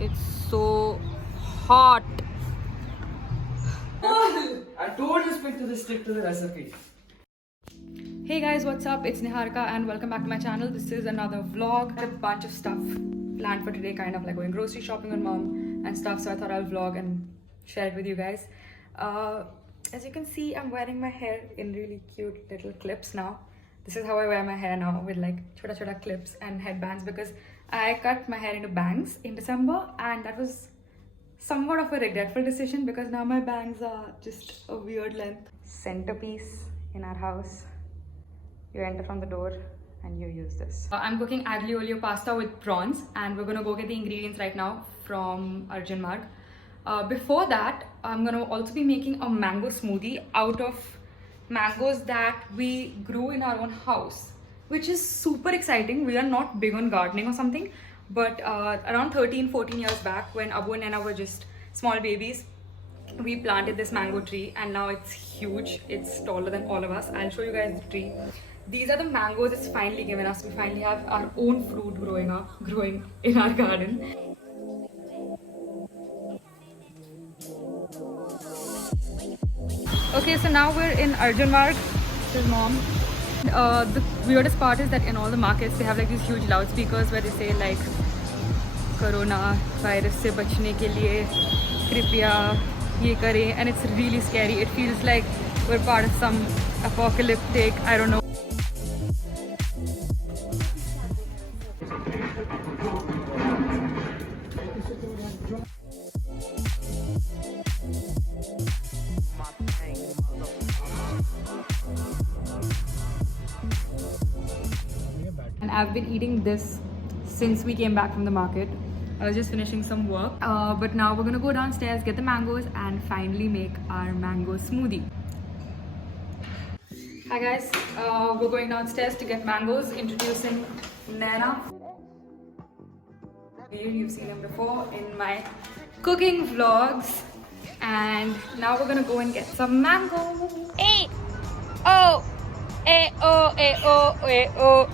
It's so hot. I told you stick to the recipe. Hey guys, what's up? It's Niharika and welcome back to my channel. This is another vlog. I have a bunch of stuff planned for today, kind of like going grocery shopping with mom and stuff. So I thought I'll vlog and share it with you guys. As you can see, I'm wearing my hair in really cute little clips now. This is how I wear my hair now, with like chota clips and headbands, because I cut my hair into bangs in December and that was somewhat of a regretful decision because now my bangs are just a weird length. Centerpiece in our house. You enter from the door and you use this. I'm cooking aglio olio pasta with prawns and we're gonna go get the ingredients right now from Arjun Marg. Before that, I'm gonna also be making a mango smoothie out of mangoes that we grew in our own house, which is super exciting. We are not big on gardening or something, but around 13-14 years back, when Abu and Nana were just small babies, we planted this mango tree and now it's huge. It's taller than all of us. I'll show you guys the tree. These are the mangoes it's finally given us. We finally have our own fruit growing in our garden. Okay, so now we're in Arjun Marg. This is mom. The weirdest part is that in all the markets they have like these huge loudspeakers where they say like Corona virus se bachne ke liye kripya ye kare, and it's really scary. It feels like we're part of some apocalyptic, I don't know. And I've been eating this since we came back from the market. I was just finishing some work, but now we're gonna go downstairs, get the mangoes, and finally make our mango smoothie. Hi guys, we're going downstairs to get mangoes. Introducing Nana. You've seen him before in my cooking vlogs, and now we're gonna go and get some mango. Hey, oh, eh, oh, eh, oh, eh, oh.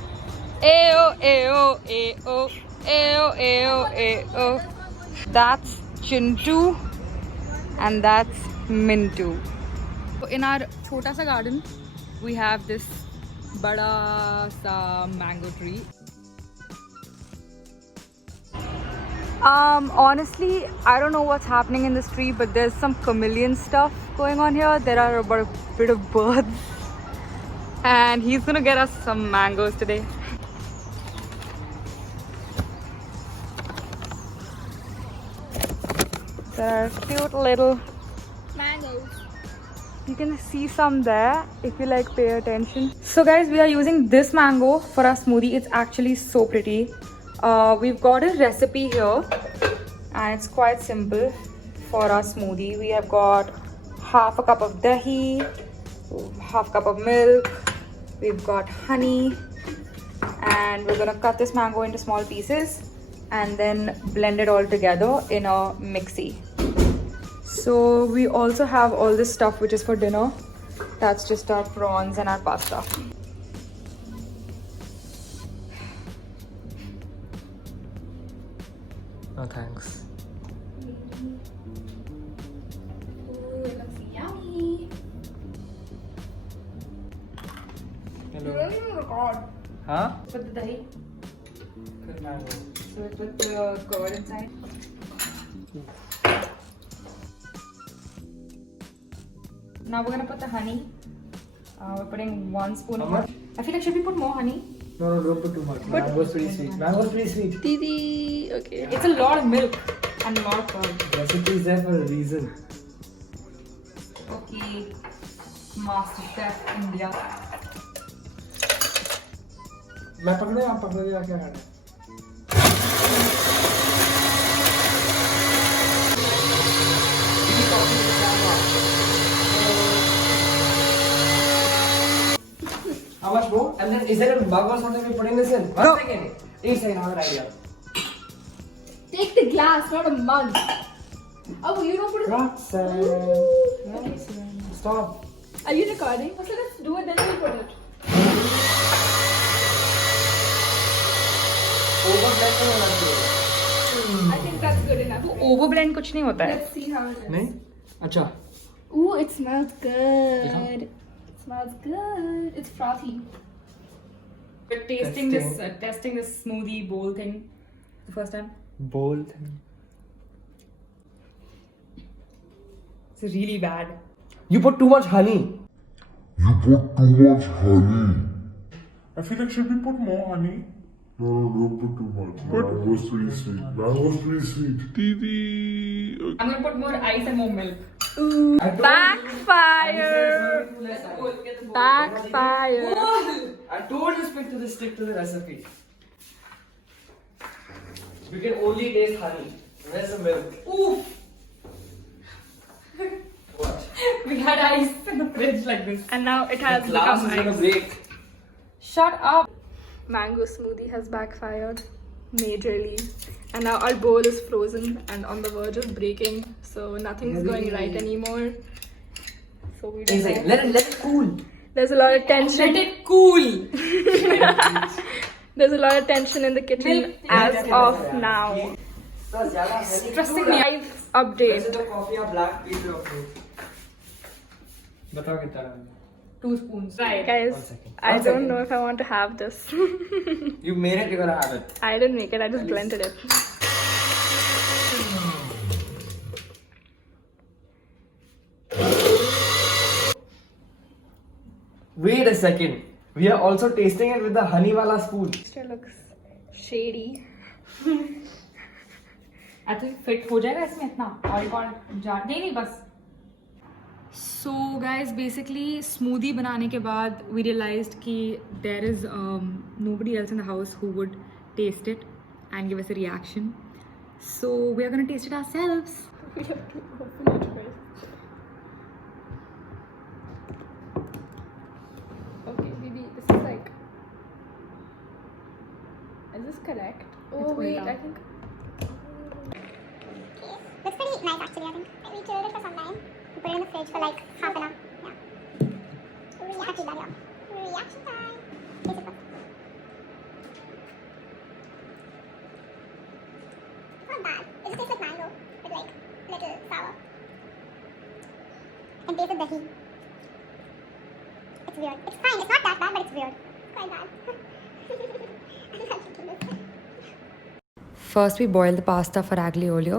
Ayo, ayo, ayo, ayo, ayo, ayo. That's Chintu and that's Mintu. In our chota sa garden, we have this bada sa mango tree. Honestly, I don't know what's happening in this tree, but there's some chameleon stuff going on here. There are about a bit of birds, and he's gonna get us some mangoes today. There are cute little mangoes. You can see some there if you like pay attention. So guys, we are using this mango for our smoothie. It's actually so pretty. We've got a recipe here and it's quite simple for our smoothie. We have got half a cup of dahi, half cup of milk, we've got honey, and we're gonna cut this mango into small pieces and then blend it all together in a mixie. So we also have all this stuff which is for dinner. That's just our prawns and our pasta. No thanks. Ooh, it looks yummy. Hello. You don't even record. Huh? Put the dahi. Good mango. So we put the curd inside. Now we're gonna put the honey. We're putting 1 spoon of honey. I feel like should we put more honey? No, don't put too much. Mango's pretty sweet. Mango's pretty sweet. Didi, okay. It's a lot of milk and a lot of curd. The recipe is there for a reason. Okay, MasterChef India. मैं पकड़े आप पकड़े क्या खाना है? How much more? And then is there a bug or something we're putting this in? One second. One second, another idea. Take the glass, not a mug. Oh, you don't put it. Roxanne. Stop. Are you recording? Okay, let's do it, then we'll put it. Over blend. I think that's good have to. Over blend कुछ नहीं होता है. Let's see how it is. नहीं अच्छा Ooh, it smells good. It smells good. It's frothy. We're tasting this smoothie bowl thing the first time. bold It's really bad. you put too much honey You put too much honey. I feel like should we put more honey? No, don't put too much. Mango's pretty sweet. Mango's pretty sweet. I'm gonna put more ice and more milk. I told you- Backfire. Backfire. I told you stick to the recipe. We can only taste honey. Where's the milk? Oof! What? We had ice in the fridge like this. And now it has Glass become is gonna ice. break. Shut up! Mango smoothie has backfired majorly. And now our bowl is frozen and on the verge of breaking. So nothing's going right anymore. So we don't Easy. know. Let it cool. There's a lot of tension. Let it cool! There's a lot of tension in the kitchen Milk. as of now. तो ज़्यादा honey Stressing me. Live update. वैसे तो coffee या black P रहे हो बताओ कितना डालना 2 spoons. Right. Guys, 1 second. I 1 don't second. know if I want to have this. You made it, you're gonna have it. I didn't make it, I just blended it. Wait a second. We are also tasting it with the honey wala spoon. Still looks shady. I think fit हो जाएगा इसमें इतना और एक और jar नहीं बस. So guys, basically smoothie बनाने के बाद we realized कि there is nobody else in the house who would taste it and give us a reaction. So we are gonna taste it ourselves. We have to open it first. Okay, Bibi, this is like. Is this correct? Oh, It's wait, ulta. I think. Looks pretty nice actually, I think. We chilled it for some time. We put it in the fridge for like half an hour. Yeah. Reaction time. Reaction time. Taste it first. It's not bad. It just tastes like mango with like little sour. And taste the dahi. It's weird. It's fine. It's not that bad, but it's weird. It's quite bad. I'm not liking this. First we boil the pasta for aglio olio,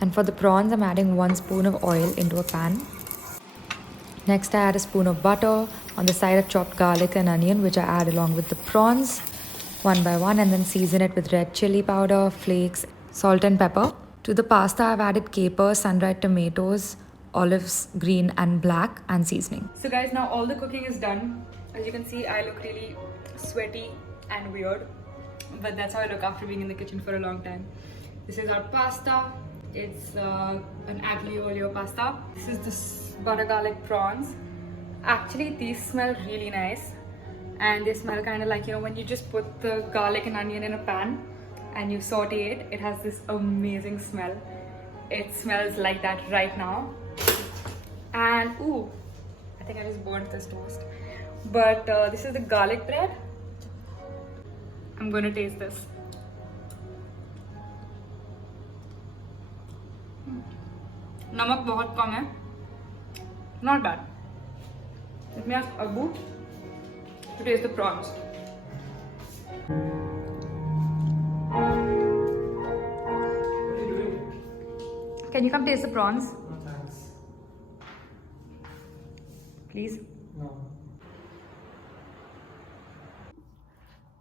and for the prawns I'm adding 1 spoon of oil into a pan. Next I add a spoon of butter. On the side I've chopped garlic and onion, which I add along with the prawns one by one, and then season it with red chili powder, flakes, salt and pepper. To the pasta I've added caper, sun-dried tomatoes, olives, green and black, and seasoning. So guys, now all the cooking is done. As you can see, I look really sweaty and weird, but that's how I look after being in the kitchen for a long time. This is our pasta. It's an aglio olio pasta. This is the butter garlic prawns. Actually, these smell really nice, and they smell kind of like, you know, when you just put the garlic and onion in a pan and you saute it, it has this amazing smell. It smells like that right now. And ooh, I think I just burnt this toast. But this is the garlic bread. I'm going to taste this. नमक बहुत कम है. Not bad. Let me ask Abu to taste the prawns. Can you come taste the prawns, No thanks. please? No.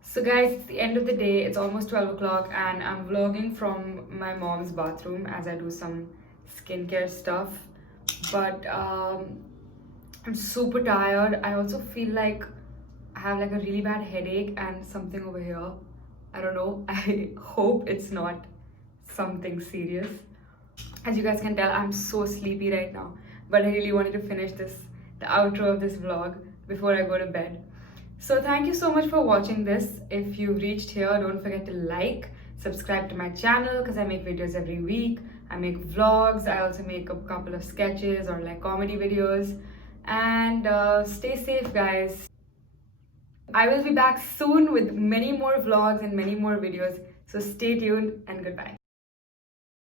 So guys, it's the end of the day. It's almost 12 o'clock and I'm vlogging from my mom's bathroom as I do some skincare stuff. But I'm super tired. I also feel like I have like a really bad headache and something over here. I don't know. I hope it's not something serious. As you guys can tell, I'm so sleepy right now. But I really wanted to finish the outro of this vlog before I go to bed. So thank you so much for watching this. If you've reached here, don't forget to like, subscribe to my channel because I make videos every week. I make vlogs. I also make a couple of sketches or like comedy videos. And stay safe, guys. I will be back soon with many more vlogs and many more videos. So stay tuned and goodbye.